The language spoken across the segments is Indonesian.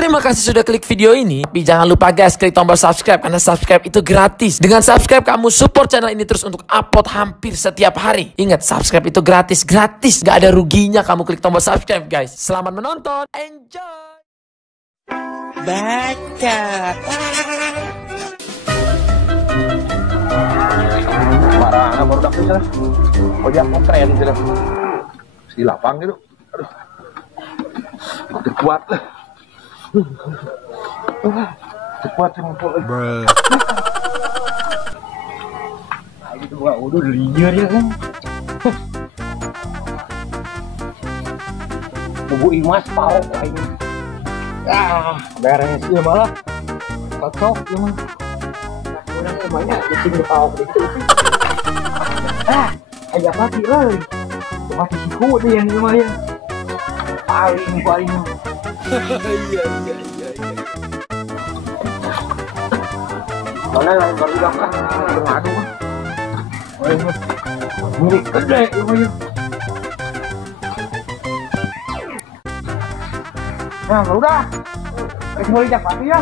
Terima kasih sudah klik video ini. Tapi jangan lupa guys, klik tombol subscribe karena subscribe itu gratis. Dengan subscribe kamu support channel ini terus untuk upload hampir setiap hari. Ingat, subscribe itu gratis, gak ada ruginya kamu klik tombol subscribe guys. Selamat menonton, enjoy. Baca. Marah baru dapet lah. Ojek mau keren gitu. Si lapang gitu. Aduh. Udah kuat lah. Kuat sih mumpul. Ayo itu gua udah liar ya kan. Bubu Imas parok ini. Ya, beres ya malah. Cocok ya mah. Orang namanya kucing parok itu. Aja pasti euy. Pasti siku deh yang namanya. Paling. Iya. Mana yang baru dapat? Aduh. Murid gede namanya. Nah, udah. Mulai dapat ya.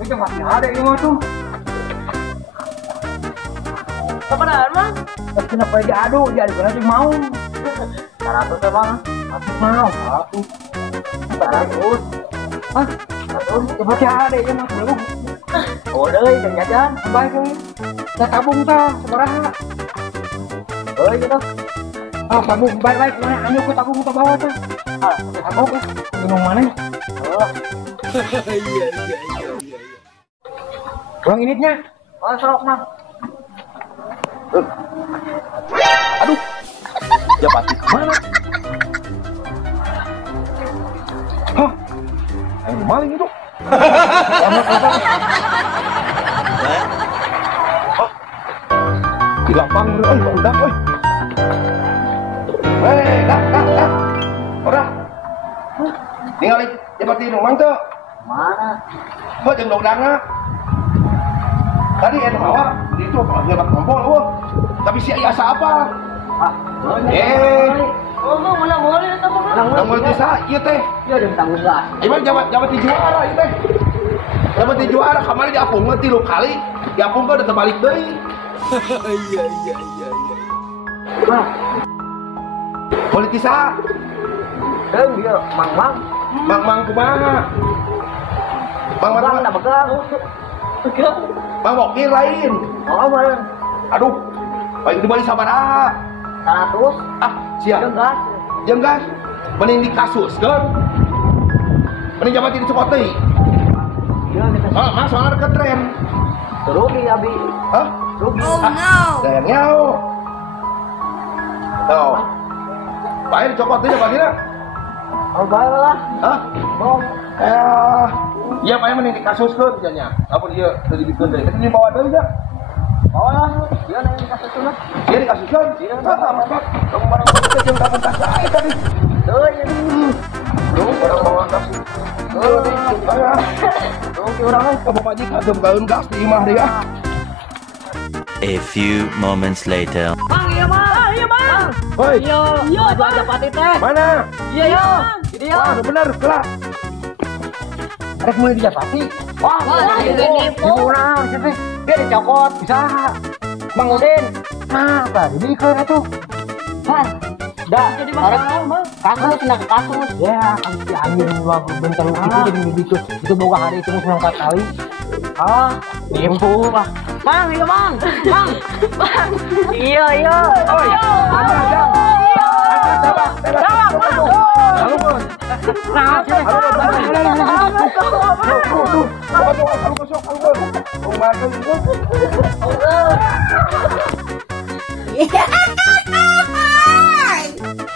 Itu masih ada yang mau tuh. Kepadaan mah? Kenapa diadu karena mau. 100 emang? Aku mau. 100. Hah? 100? Coba ada yang mau belum. Oh deh, dan jajan. Baik deh. Kita tabung ta, sabaraha. Oh gitu. Tabung baik mana anu ku tabung ke bawah ta. Tabung minum mana? Oh. Iya. Uang initnya. Oh, sok mah. Aduh. Japati kemana? Hah? Yang maling itu? Di lapang udah oi. Dah. Ora. Ningali Japati rumah tuh. Mana? Kok jeung udangna? Tadi eta bawa di itu ngebak kompol eueuh. Tapi si asa apa? Oh, mana boleh eta mah. Namun desa ieu teh. Ieu ada tanggung gas. Iman jabat di juara ieu teh. Jabat di juara kamari diapungkeun 3 kali. Diapungkeun udah terbalik deui. Iya. Politisa. Deung dia mang. Mang kumaha? Mang tak begal. Mang Bokir lain. Oh, mana? Aduh. Baik dibalik sabaraha? 100. Siap. Gas. Jenggas. Mending di kasus kan? Mending jabat di cokot deui. Iya, kita Mang soalnya ke tren. rugi abi. Hah? Rugi. Sayang nyao. Tuh. Baik dicokot deui jabatnya. Oh, baiklah. Hah? Bom. Iya, Pak mending di kasus kan janya. Apa dia tadi bikin deui? Kita dibawa deui ya. Oh, dia nanya kasus sunat. Dia di kasus kan? Iya, sama Pak. Kamu barang kita jeung kampung tas saya tadi. Tuh, ini. Tuh, barang bawa kasus. Rugi orang lain. Kamu majikan gaun gas di imah dia. A few moments later. Bang, iya bang. Iya bang. Hoi. Iya, aja pati teh. Mana? Iya. Jadi ya. Wah, bener, kelak. Rek mulai dijapati. Wah, ini Murah, siapa? dia dicokot. Bisa. Bang Udin. Nah, tadi ke itu. Hah. Dah, jadi masalah mah. Kasus kena ke kasus. Ya, kan si angin mah bentar itu jadi begitu. Itu boga hari itu mesti 4 kali. Nipu lah. Bang, iya bang. Bang. Iya. Oi. Ada. Halo, Bos. Nah,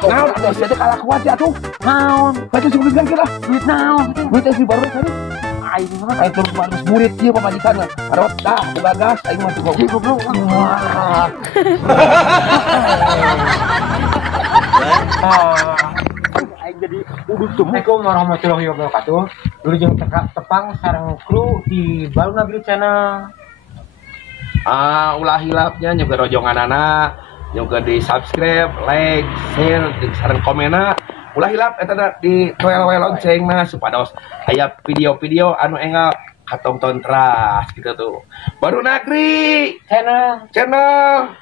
Naon atuh saya kalah kuat ya tuh. naon? Baca sebutkan kita. Duit naon? Duit si baru tadi. Aing mah Aing terus baru murid dia pemajikannya. Harot dah bagas aing mah juga. goblok. Aing jadi udut tuh. Assalamualaikum warahmatullahi wabarakatuh. Dulu jeung tepang sareng kru di Baluna Biru Channel. Ulah hilapnya juga rojongan anak, juga di subscribe, like, share, sareng komena. ulah hilap eta di toel-toel lonceng nah supados aya video-video anu enggal katong tontras gitu tuh. Baru Nagri Channel channel